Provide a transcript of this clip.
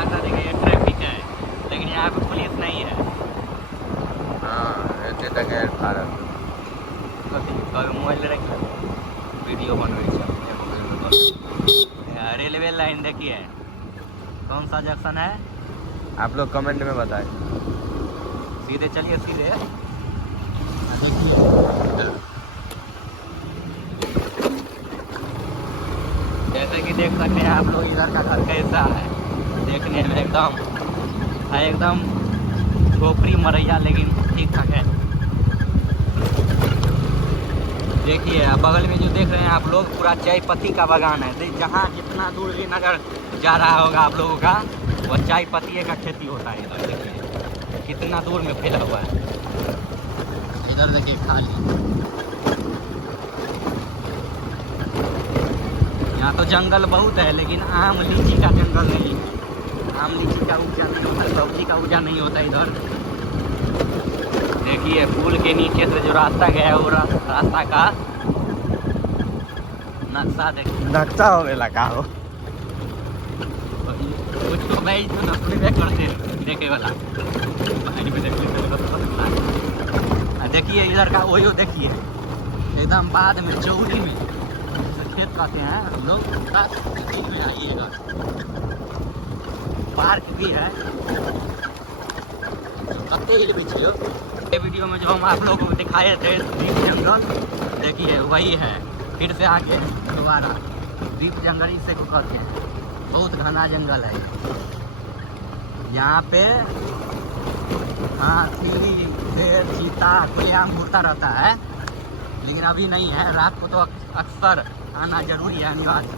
बाहर का देखिए ट्रैफिक है, लेकिन यहाँ पे पुलिस नहीं है। हाँ ऐसे तक है भारत। कभी मोबाइल रख वीडियो बनवे रेलवे लाइन देखिए कौन सा जंक्शन है। आप लोग कमेंट में बताएं। सीधे चलिए सीधे देखिए जैसे कि देख सकते हैं आप लोग इधर का घर कैसा है, देखने में एकदम झोपड़ी मरैया लेकिन ठीक ठाक है। देखिए बगल में जो देख रहे हैं आप लोग पूरा चाय पत्ती का बागान है। जहाँ जितना दूर भी नजर जा रहा होगा आप लोगों का वह चाय पत्ती का खेती होता है। इधर देखिए कितना दूर में फैला हुआ है। इधर देखिए खाली, यहाँ तो जंगल बहुत है लेकिन आम लीची का जंगल नहीं है। आम लीची का ऊंचा नहीं होता, सब्जी का ऊंचा नहीं होता इधर। देखिए पुल के नीचे से जो रास्ता गया है वो रास्ता का नक्शा देखिए। नक्शा हो गया का हो कुछ तो भाई तो नकली में करते देखे वाला देखिए इधर का ओयो देखिए एकदम बाद में चौड़ी में खेत कहते हैं लोग में आइएगा। पार्क भी है ये वीडियो में जो हम आप लोगों को दिखाए थे दीप जंगल देखिए वही है। फिर से आके दोबारा दीप जंगल इसे को कहते हैं। बहुत घना जंगल है यहाँ पे। हाथी शेर चीता खुलेआम घूमता रहता है, लेकिन अभी नहीं है। रात को तो अक्सर आना जरूरी है, अनिवार्य।